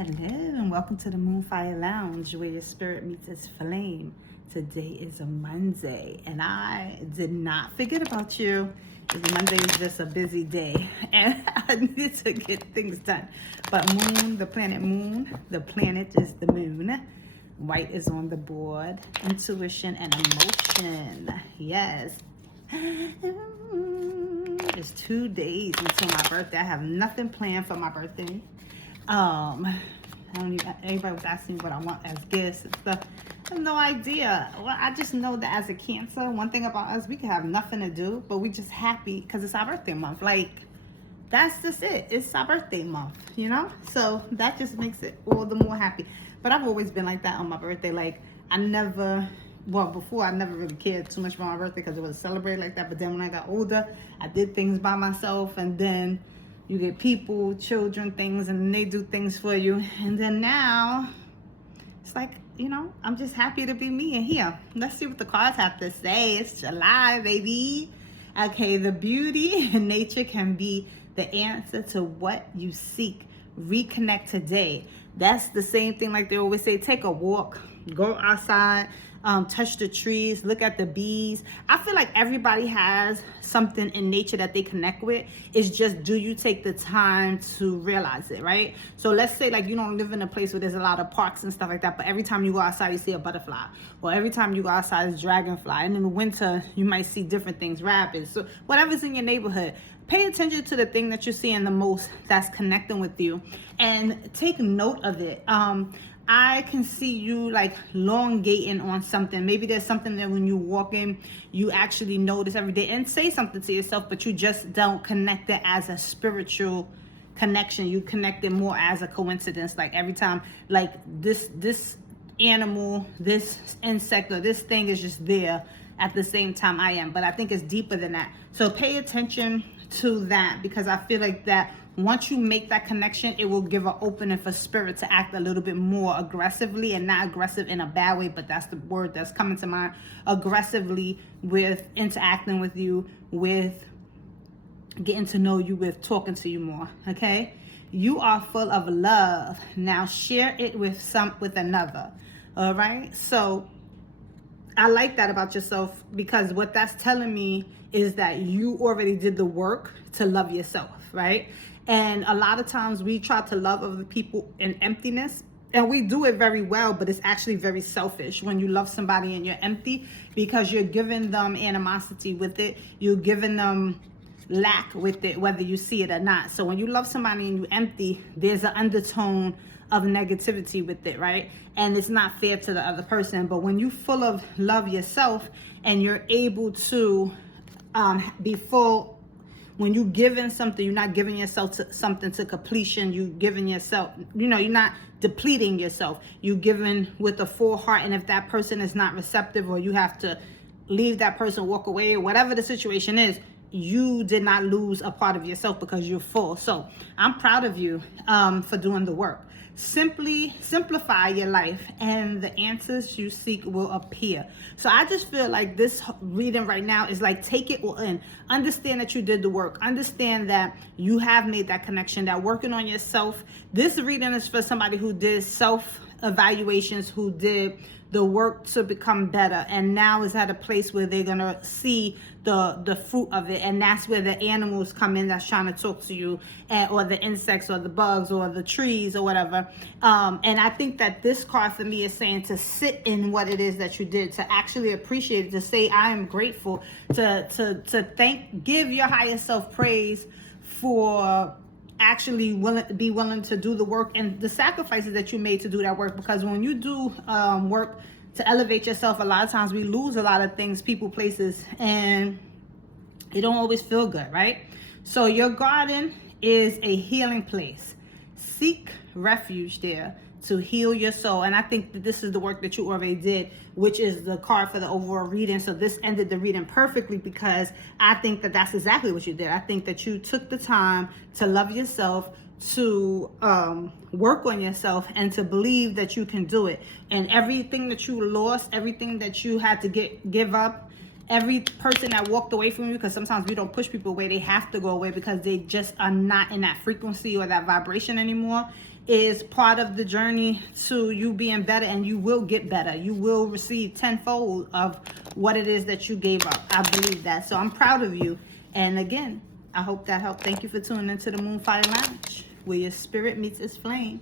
Hello and welcome to the Moonfire Lounge where your spirit meets its flame. Today is a Monday and I did not forget about you. Monday is just a busy day and I needed to get things done. But Moon, the planet is the moon. White is on the board. Intuition and emotion. Yes. It's 2 days until my birthday. I have nothing planned for my birthday. Everybody was asking me what I want as gifts and stuff. I have no idea. Well, I just know that as a Cancer, one thing about us, we can have nothing to do, but we just happy because it's our birthday month. Like, that's just it. It's our birthday month, you know? So that just makes it all the more happy. But I've always been like that on my birthday. Like, before I never really cared too much about my birthday because it was celebrated like that. But then when I got older, I did things by myself, and then you get people, children, things, and they do things for you. And then now, it's like, I'm just happy to be me in here. Let's see what the cards have to say. It's July, baby. Okay, the beauty in nature can be the answer to what you seek. Reconnect today. That's the same thing like they always say, take a walk, go outside, touch the trees, look at the bees. I feel like everybody has something in nature that they connect with. It's just, do you take the time to realize it, right? So let's say like you don't live in a place where there's a lot of parks and stuff like that, but every time you go outside you see a butterfly, or every time you go outside it's dragonfly, and in the winter you might see different things, rabbits, so whatever's in your neighborhood. Pay attention to the thing that you're seeing the most that's connecting with you and take note of it. I can see you like elongating on something. Maybe there's something that when you walk in, you actually notice every day and say something to yourself, but you just don't connect it as a spiritual connection. You connect it more as a coincidence. Like every time, like this animal, this insect, or this thing is just there at the same time I am. But I think it's deeper than that. So pay attention to that, because I feel like that once you make that connection, it will give an opening for spirit to act a little bit more aggressively, and not aggressive in a bad way, but that's the word that's coming to mind. Aggressively with interacting with you, with getting to know you, with talking to you more. Okay, you are full of love. Now share it with another. All right, so I like that about yourself, because what that's telling me is that you already did the work to love yourself, right? And a lot of times we try to love other people in emptiness, and we do it very well, but it's actually very selfish when you love somebody and you're empty, because you're giving them animosity with it. You're giving them lack with it, whether you see it or not. So when you love somebody and you're empty, there's an undertone of negativity with it, right? And it's not fair to the other person. But when you full of love yourself and you're able to be full, when you giving something, you're not giving yourself something to completion. You giving yourself, you're not depleting yourself. You giving with a full heart. And if that person is not receptive, or you have to leave that person, walk away, or whatever the situation is, you did not lose a part of yourself because you're full. So I'm proud of you for doing the work. Simply simplify your life and the answers you seek will appear. So I just feel like this reading right now is like, take it all in. Understand that you did the work. Understand that you have made that connection, that working on yourself. This reading is for somebody who did self-evaluations, who did the work to become better, and now is at a place where they're gonna see the fruit of it. And that's where the animals come in that's trying to talk to you, or the insects or the bugs or the trees or whatever. And I think that this card for me is saying to sit in what it is that you did, to actually appreciate it, to say I am grateful, to give your higher self praise for actually be willing to do the work and the sacrifices that you made to do that work. Because when you do work to elevate yourself, a lot of times we lose a lot of things, people, places, and it don't always feel good, right? So your garden is a healing place. Seek refuge there to heal your soul. And I think that this is the work that you already did, which is the card for the overall reading. So this ended the reading perfectly, because I think that that's exactly what you did. I think that you took the time to love yourself, to work on yourself, and to believe that you can do it. And everything that you lost, everything that you had to give up, every person that walked away from you, because sometimes we don't push people away, they have to go away because they just are not in that frequency or that vibration anymore. is part of the journey to you being better, and you will get better. You will receive tenfold of what it is that you gave up. I believe that. So I'm proud of you. And again, I hope that helped. Thank you for tuning into the Moonfire Lounge, where your spirit meets its flame.